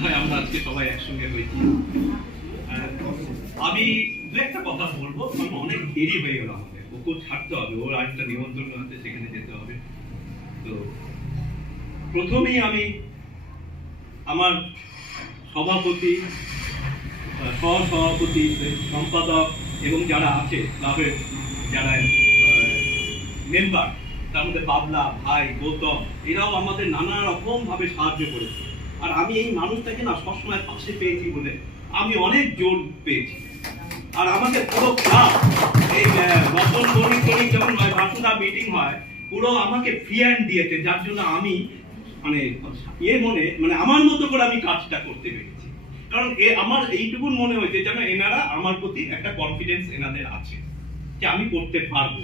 হয় আমরা আজকে সবাই একসঙ্গে হয়েছি। আমি দু একটা কথা বলব অনেক দেরি হয়ে গেল আমাদের। ওকেও ছাড়তে হবে ওর আরেকটা নিমন্ত্রণ আছে সেখানে যেতে হবে। তো প্রথমেই আমি আমার সভাপতি আহ, সহসভাপতি সম্পাদক এবং যারা আছে ক্লাবের যারা মেম্বার তার মধ্যে বাবলা ভাই গৌতম এরাও আমাদের নানা রকম ভাবে সাহায্য করেছে। আর আমি এই মানুষটাকে না সবসময় পাশে পেয়েছি বলে আমি অনেক জোর পেয়েছি। আর আমাকে পুরো এই যখন বাসুদা মিটিং হয় পুরো আমাকে ফ্রি হ্যান্ড দিয়েছে, যার জন্য আমি মানে ইয়ে মনে মানে আমার মতো করে আমি কাজটা করতে পেরেছি। কারণ এ, আমার এইটুকু মনে হয়েছে যেন এনারা আমার প্রতি একটা কনফিডেন্স এনাদের আছে যে আমি করতে পারব।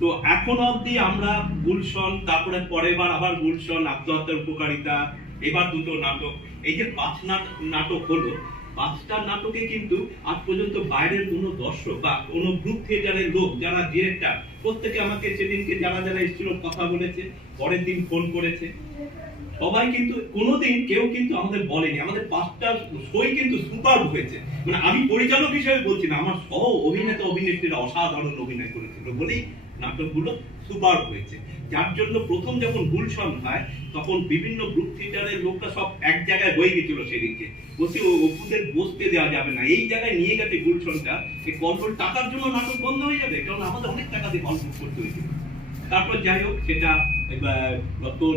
তো এখন অবধি আমরা গুলশন, তারপরে পরের বার আবার গুলশন আত্মহত্যার উপকারিতা এবার দুটো নাটক। এই যে পাঁচ নাটক হলো, পাঁচটা নাটকে কিন্তু আজ পর্যন্ত বাইরের কোনো দর্শক বা কোনো গ্রুপ থিয়েটারের লোক যারা ডিরেক্টর প্রত্যেকে আমাকে সেদিনকে যারা যারা এসেছিল কথা বলেছে, পরের দিন ফোন করেছে। সবাই কিন্তু কোনোদিন কেউ কিন্তু আমাদের বলেনি। আমাদের পাঁচটা শোই কিন্তু সুপার হয়েছে। মানে আমি পরিচালক হিসেবে বলছি না, আমার সহ অভিনেতা অভিনেত্রীরা অসাধারণ অভিনয় করেছিল বলেই নাটকগুলো সুপার হয়েছে। যার জন্য প্রথম যখন গুলশন হয়, তখন বিভিন্ন গ্রুপ থিয়েটারের লোকরা সব এক জায়গায় হয়ে গেছিল সেদিনকে। বলছি অপুদের বসতে দেওয়া যাবে না। এই জায়গায় নিয়ে গেছে গুলশনটা। এই কন্ট্রোল টাকার জন্য নাটক বন্ধ হয়ে যাবে। কারণ আমাদের অনেক টাকা দিয়ে কন্ট্রোল করতে হয়েছিল। তারপর যাই হোক, সেটা রতন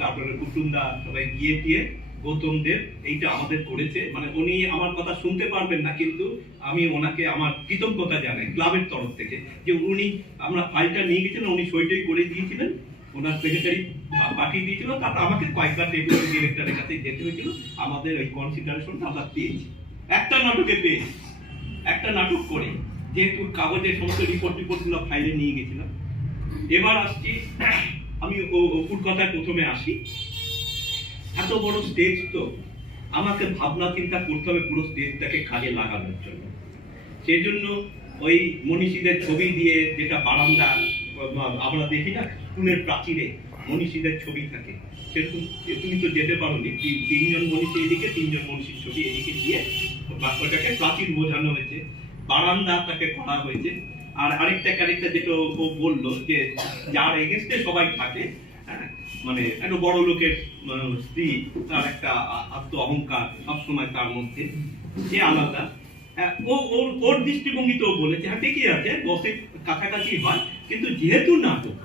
তারপরে কুটুন্দা সবাই গিয়ে গিয়ে গৌতম দেব, এইটা আমাদের করেছে। মানে উনি আমার কথা শুনতে পারবেন না, কিন্তু আমি ওনাকে আমার কৃতজ্ঞতা জানাই ক্লাবের তরফ থেকে যে উনি আমরা ফাইলটা নিয়ে গেছিলেন, উনি সইটই করে দিয়েছিলেন। ওনার সেক্রেটারি পাঠিয়ে দিয়েছিল, তারপর আমাকে কয়েকবার ডেপুটি ডিরেক্টরের কাছে যেতে হয়েছিল। আমাদের ওই কনসিডারেশনটা আমরা পেয়েছি। একটা নাটকে পেয়েছি। একটা নাটক করে, যেহেতু কাগজে সমস্ত রিপোর্ট টিপোর্টগুলো ফাইলে নিয়ে গেছিলাম। এবার আসছি আমি অপুর কথায় প্রথমে আসি। এত বড় স্টেজ তো, আমাকে ভাবনা চিন্তা করতে হবে পুরো স্টেজটাকে কাজে লাগানোর জন্য। সেই জন্য ওই মনীষীদের ছবি দিয়ে যেটা বারান্দা, আমরা দেখি না স্কুলের প্রাচীরে মনীষীদের ছবি থাকে। সেরকম, তুমি তো যেতে পারো নি তিনজন মনীষী এদিকে, তিনজন মনীষীর ছবি এদিকে দিয়ে বা- ওটাকে প্রাচীর বোঝানো হয়েছে বারান্দা তাকে করা হয়েছে। আর আরেকটা ক্যারেক্টার যেটা ও- বলল যে যার এগেনস্টে সবাই থাকে হ্যাঁ, মানে বড় লোকের স্ত্রী তার একটা আত্ম অহংকার সবসময় তার মধ্যে। সে আলাদা। হ্যাঁ, ও ওর ওর দৃষ্টিভঙ্গিতেও বলেছে হ্যাঁ ঠিকই আছে বসে কাছাকাছি হয় কিন্তু যেহেতু নাটক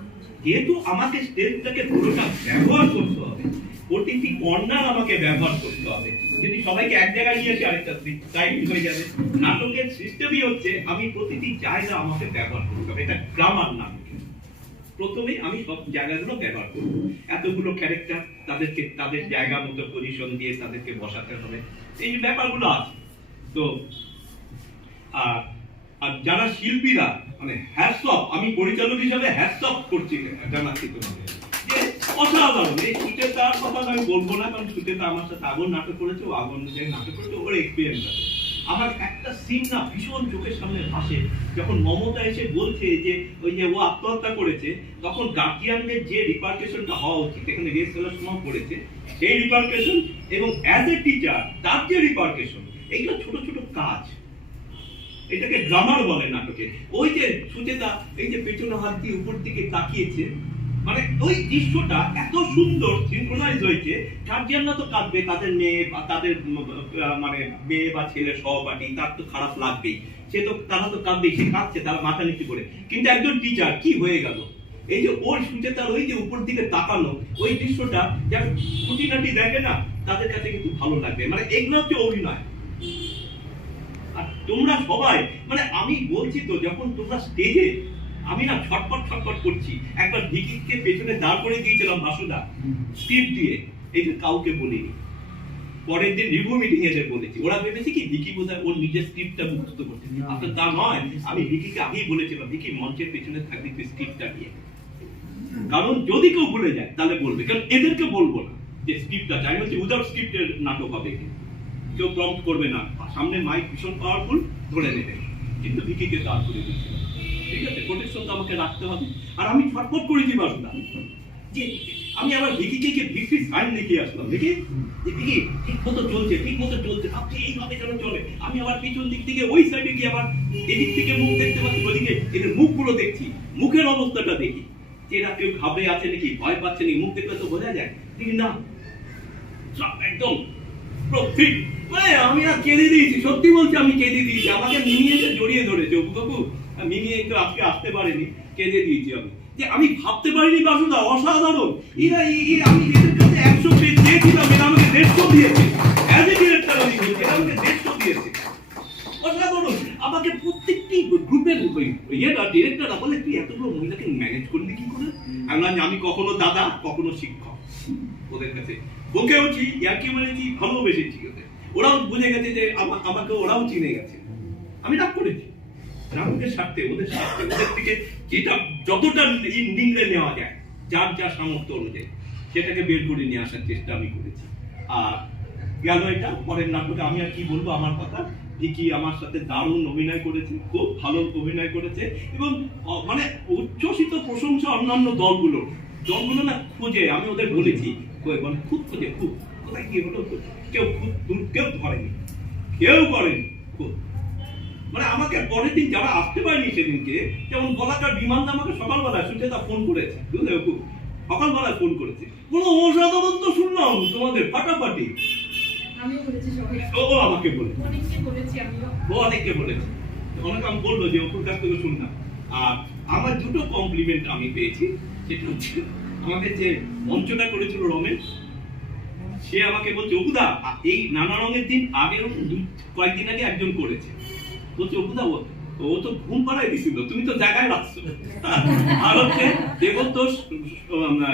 যেহেতু আমাকে স্টেজটাকে পুরোটা ব্যবহার করতে হবে ওটিটি কর্নার আমাকে ব্যবহার করতে হবে যদি সবাইকে এক জায়গায় নিয়ে এসে আরেকটা টাইম হয়ে যাবে। নাটকের সিস্টেমই হচ্ছে, আমি প্রতিটি জায়গা আমাকে ব্যবহার করতে হবে। এটা গ্রামার নাটক। প্রথমেই আমি সব জায়গাগুলো ব্যবহার এতগুলো ক্যারেক্টার তাদেরকে, তাদের জায়গা মতো পজিশন দিয়ে তাদেরকে বসাতে হবে। এই ব্যাপারগুলো আছে। তো, আর আর যারা শিল্পীরা মানে হ্যাটসঅপ আমি পরিচালক হিসাবে হ্যাটসঅপ করছি জানাচ্ছি অসাধারণ এই সুচেতার কথা আমি বলব না, কারণ আমার সাথে আগুন নাটক করেছে, ও আগুন নাটক করেছে, ওর এক্সপিরিয়েন্স আছে। আমার একটা সিন না ভীষণ চোখের সামনে ভাসে। যখন মমতা এসে বলছে যে, ওই যে ও আত্মহত্যা করেছে, তখন গার্জিয়ানদের যে রিপার্কেশনটা হওয়া উচিত, এখানে রেস খেলার সময় পড়েছে, সেই রিপার্কেশন এবং অ্যাজ এ টিচার তার যে রিপার্কেশন এইগুলো ছোট ছোট কাজ। এটাকে গ্রামার বলে নাটকে। ওই যে সুচেতা এই যে পেছনে হাত দিয়ে উপর দিকে তাকিয়েছে মানে ওই দৃশ্যটা এত সুন্দর সিনক্রোনাইজ হয়েছে গার্জিয়ানরা তো কাঁদবে, তাদের মেয়ে বা তাদের মানে মেয়ে বা ছেলে সহপাঠী তার তো খারাপ লাগবেই। সে তো, তারা তো কাঁদবেই, সে কাঁদছে, তারা মাথা নিচু করে। কিন্তু একজন টিচার কি হয়ে গেল? এই যে ওর সুচেতার ওই যে উপর দিকে তাকানো, ওই দৃশ্যটা যারা খুঁটিনাটি দেখে না, তাদের কাছে কিন্তু ভালো লাগবে। মানে এগুলো হচ্ছে অভিনয়। আর তোমরা সবাই মানে আমি বলছি তো, যখন তোমরা স্টেজে আমি না ছটপট ছটপট করছি। একবার ভিকিকে পেছনে দাঁড় করে দিয়েছিলাম বাসুদা স্টিপ দিয়ে। এটা কাউকে বলিনি। পরের দিন রিভিউ মিটিং এদের বলেছি। ওরা ভেবেছে কি ভিকি বোধহয় ওর নিজের স্ক্রিপ্টটা মুখস্থ করছে। আসলে তা নয়। আমি ভিকিকে আগেই বলেছিলাম ভিকি মঞ্চের পেছনে থাকবি তুই স্ক্রিপ্টটা নিয়ে কারণ যদি কেউ ভুলে যায় তাহলে বলবে। কারণ এদেরকে বলব না যে স্ক্রিপ্টটা চাই। বলছি উইদাউট স্ক্রিপ্টের নাটক হবে কেউ প্রম্পট করবে না। সামনে মাইক ভীষণ পাওয়ারফুল ধরে নেবে। কিন্তু ভিকিকে দাঁড় করে দিচ্ছিল ঠিক আছে প্রোটেকশন তো আমাকে রাখতে হবে। আর আমি ছটফট বাসুদা যে আমি আবার ভিকিকে ভিক্টি সাইন আসলাম। দেখি যে ভিকি ঠিক মতো চলছে ঠিক মতো চলছে এইভাবে চলে। আমি আবার পিছন দিক থেকে ওই সাইডে গিয়ে আবার এদিক থেকে মুখ দেখতে পাচ্ছি, ওদিকে এদের মুখগুলো দেখছি। মুখের অবস্থাটা দেখি। যে এরা কেউ ঘাবড়ে আছে নাকি, ভয় পাচ্ছে নাকি, মুখ দেখলে তো বোঝা যায়। দেখি না। একদম মানে আমি আর কেঁদে দিয়েছি, সত্যি বলছি আমি কেঁদে দিয়েছি। আমাকে নিয়ে এসে জড়িয়ে ধরেছে অপু একটু আজকে আসতে পারেনি, কেঁদে দিয়েছি আমি। যে আমি ভাবতে পারিনি বাসুদা অসাধারণ। এরা আমি যেদের কাছে একশো পেজ চেয়েছিলাম এরা আমাকে দেড়শো দিয়েছে। অ্যাজ এ ডিরেক্টর আমি এরা আমাকে দেড়শো দিয়েছে। অসাধারণ। আমাকে প্রত্যেকটি গ্রুপের ডিরেক্টররা বলে, তুই এতগুলো মহিলাকে ম্যানেজ করলি কি করে? আমি আমি কখনো দাদা, কখনো শিক্ষক। ওদের কাছে। বকেওছি ইয়ার্কি মেরেছি ভালোবেসেছি ওদের। ওরাও বুঝে গেছে যে আমা- আমাকে ওরাও চিনে গেছে। আমি রাগ করেছি। রামদের স্বার্থে, ওদের স্বার্থে, ওদের থেকে যেটা, যতটা নিংড়ে নেওয়া যায়, যার যা সামর্থ্য অনুযায়ী, সেটাকে বের করে নিয়ে আসার চেষ্টা আমি করেছি। আর গেল এটা, পরের নাটকে আমি আর কি বলব আমার কথা? ভিকি আমার সাথে দারুণ অভিনয় করেছে, খুব ভালো অভিনয় করেছে, এবং মানে উচ্ছ্বসিত প্রশংসা অন্যান্য দলগুলো দলগুলো না খোঁজে, আমি ওদের বলেছি মানে খুব খোঁজে, খুব। কোথায় কি হলো? কেউ খুব কেউ ধরেনি। কেউ করেনি, খুব। মানে আমাকে পরের দিন যারা আসতে পারেনি সেদিনকে যেমন বলাকার বিমান আমাকে সকালবেলা সুচেতা ফোন করেছে বুঝলে খুব সকালবেলায় ফোন করেছে। কোনো অসাধারণ তো শুনলাম তোমাদের ফাটাফাটি। ও আমাকে বলে ও অনেককে বলেছে। অনেক আমি বলল যে অপুর কাছ থেকে শুনলাম। আর আমার দুটো কমপ্লিমেন্ট আমি পেয়েছি। সেটা হচ্ছে আমাদের যে মঞ্চটা করেছিল রমেশ সে আমাকে বলছে অপুদা এই নানা রঙের দিন আগেও দু- কয়েকদিন আগে একজন করেছে। বলছে অপুদা ও তো ঘুম পাড়ায় দিছিল, তুমি তো জায়গায় রাখছো। আর হচ্ছে দেবতোষ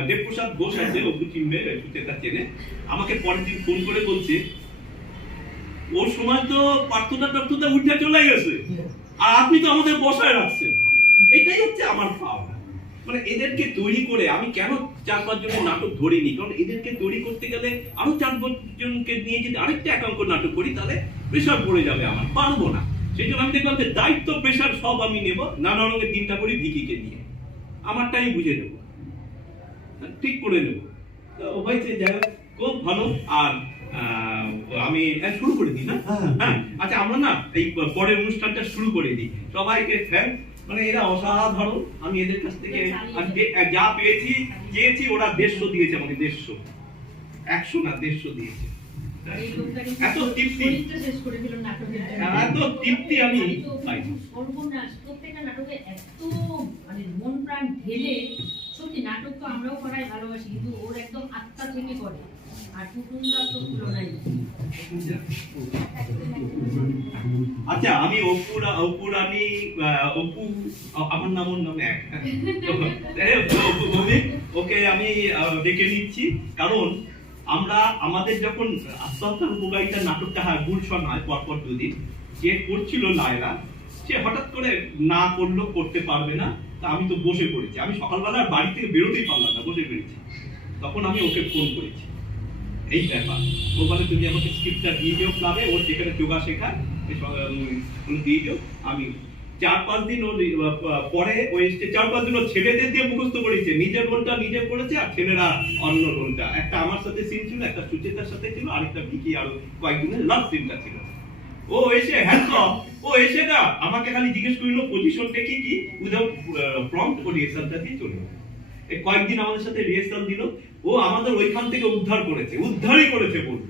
দেবপ্রসাদ ঘোষ আছে অপু চিনবে সুচেতা চেনে। আমাকে পরের দিন ফোন করে বলছে ওর সময় তো পার্থনা টার্থনা উঠে চলে গেছে, আর আপনি তো আমাদের বসায় রাখছেন। এটাই হচ্ছে আমার পাওয়া মানে এদেরকে তৈরি করে আমি কেন চার পাঁচ জনের নাটক ধরিনি? কারণ এদেরকে তৈরি করতে গেলে আরও চার পাঁচ জনকে নিয়ে যদি আরেকটা একাঙ্ক নাটক করি, তাহলে প্রেশার পড়ে যাবে আমার, পারব না। সেই জন্য আমি দেখলাম যে দায়িত্ব প্রেশার সব আমি নেব নানা রঙের দিনটা করি ভিকিকে নিয়ে। আমারটা আমি বুঝে নেব। ঠিক করে নেব। তো হয়েছে যাই খুব ভালো। আর আহ, আমি শুরু করে দিই না? হ্যাঁ। হ্যাঁ আচ্ছা আমরা না এই পরের অনুষ্ঠানটা শুরু করে দিই। সবাইকে থ্যাংক মানে এরা অসাধারণ। আমি এদের কাছ থেকে যা পেয়েছি চেয়েছি ওরা দেড়শো দিয়েছে আমাকে দেড়শো। একশো না দেড়শো দিয়েছে। এত তৃপ্তি শরীরটা শেষ করে দিল নাটকের জন্য। এত তৃপ্তি আমি তো পাই সর্বনাশ প্রত্যেকটা নাটকে এত মানে মন প্রাণ ঢেলে সত্যি নাটক তো আমরাও করাই ভালোবাসি কিন্তু ওর একদম আত্মা থেকে করে আর টুটুনদার তো তুলনাই আচ্ছা আমি অপুরা অপুরানি আহ, অপু আমার নাম ওর নাম এক ওকে আমি ডেকে নিচ্ছি কারণ আমরা আমাদের যখন আত্মহত্যার উপকারিতা নাটকটা হয়, গুলশন হয়, পরপর দুদিন, যে করছিল লায়লা, সে হঠাৎ করে না করল, করতে পারবে না, তা আমি তো বসে পড়েছি। আমি সকালবেলা বাড়ি থেকে বেরোতেই পারলাম না, বসে পড়েছি। তখন আমি ওকে ফোন করেছি। এই ব্যাপার। ও বলে, তুমি আমাকে স্ক্রিপ্টটা দিয়ে দিও ক্লাবে ওর যেখানে যোগা শেখায় দিয়ে দিও, আমি চার পাঁচ দিন পরে ও এসছে চার পাঁচ দিন ছেলেদের দিয়ে মুখস্থ করেছে। নিজের রোলটা নিজে করেছে আর ছেলেরা অন্য রোলটা একটা আমার সাথে সিন ছিল, একটা সুচেতার সাথে ছিল, আরেকটা ভিকি আর কয়েকদিনের লাভ সিনটা ছিল। ও এসে হ্যান্ডসম ও এসে না আমাকে খালি জিজ্ঞেস করল পজিশনটা কি কি? উইদাউট প্রম্পট ও রিহার্সালটা দিয়ে চলে গেল। কয়েকদিন আমাদের সাথে রিহার্সাল দিল। ও আমাদের ওইখান থেকে উদ্ধার করেছে, উদ্ধারই করেছে বলব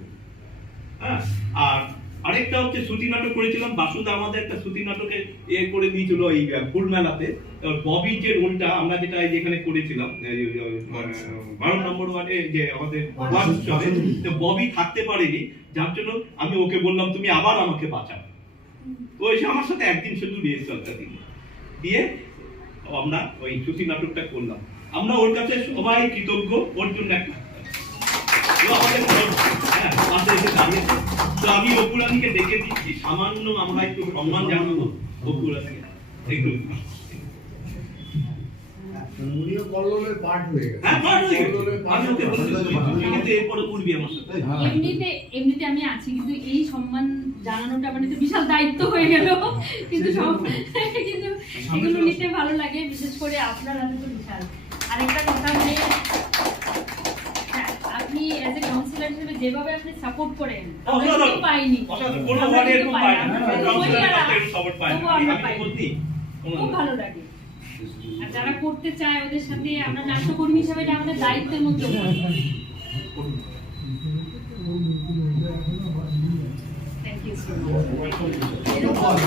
হ্যাঁ? আর আরেকটা হচ্ছে শ্রুতি নাটক করেছিলাম বাসুদা আমাদের একটা শ্রুতি নাটকে এ করে দিয়েছিল এই ফুল মেলাতে। ববির যে রোলটা আমরা যেটা যেখানে করেছিলাম বারো নম্বর ওয়ার্ডে যে আমাদের তো ববি থাকতে পারেনি যার জন্য আমি ওকে বললাম তুমি আবার আমাকে বাঁচাও। তো এসে আমার সাথে একদিন শুধু রিহার্সালটা দিল। দিয়ে আমরা ওই শ্রুতি নাটকটা করলাম। আমরা ওর কাছে সবাই কৃতজ্ঞ ওর জন্য একটা। আমাদের আমি ডেকে দিচ্ছি সামান্য আমরা একটু সম্মান জানাব একটু আছি, কিন্তু এই সম্মান জানানোটা মানে তো বিশাল দায়িত্ব হয়ে গেল। কিন্তু কিন্তু এগুলো নিতে ভালো লাগে, বিশেষ করে আপনার হাতে তো বিশাল। আরেকটা কথা অ্যাজ এ কাউন্সিলর হিসেবে যেভাবে আপনি সাপোর্ট করেন পাইনি। খুব ভালো লাগে। আর যারা করতে চায় ওদের সাথে আমরা নাট্যকর্মী হিসেবে এটা আমাদের দায়িত্বের মধ্যে উপহার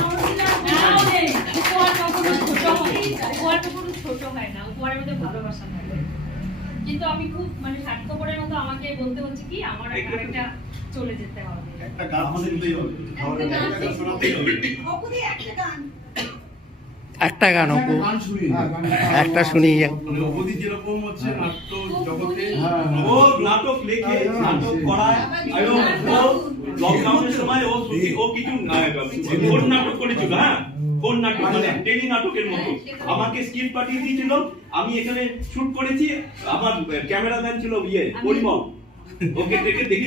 ছোট হয় উপহার কখনো ছোট হয় না। উপহারের মধ্যে ভালোবাসা থাকে। কিন্তু আমি খুব মানে স্বার্থপরের মতো আমাকে বলতে হচ্ছে কি আমার আরেকটা চলে যেতে হবে। একটা গান শুনতেই হবে একটা গান শোনাতেই হবে। একটা গান। অপু। গান শুনি। একটা শুনি। মানে অপদি যেরকম হচ্ছে নাট্য জগতে হ্যাঁ, ও নাটক লেখে হ্যাঁ, নাটক করায়। লকডাউনের সময় ও ও কিছু নাটক করেছিল হ্যাঁ। কোন নাটক মানে টেলি নাটকের মতো। আমাকে স্ক্রিপ্ট পাঠিয়ে দিয়েছিল আমি এখানে শুট করেছি আমার ক্যামেরাম্যান ছিল ইয়ে পরিমল। ওকে দেখে দেখে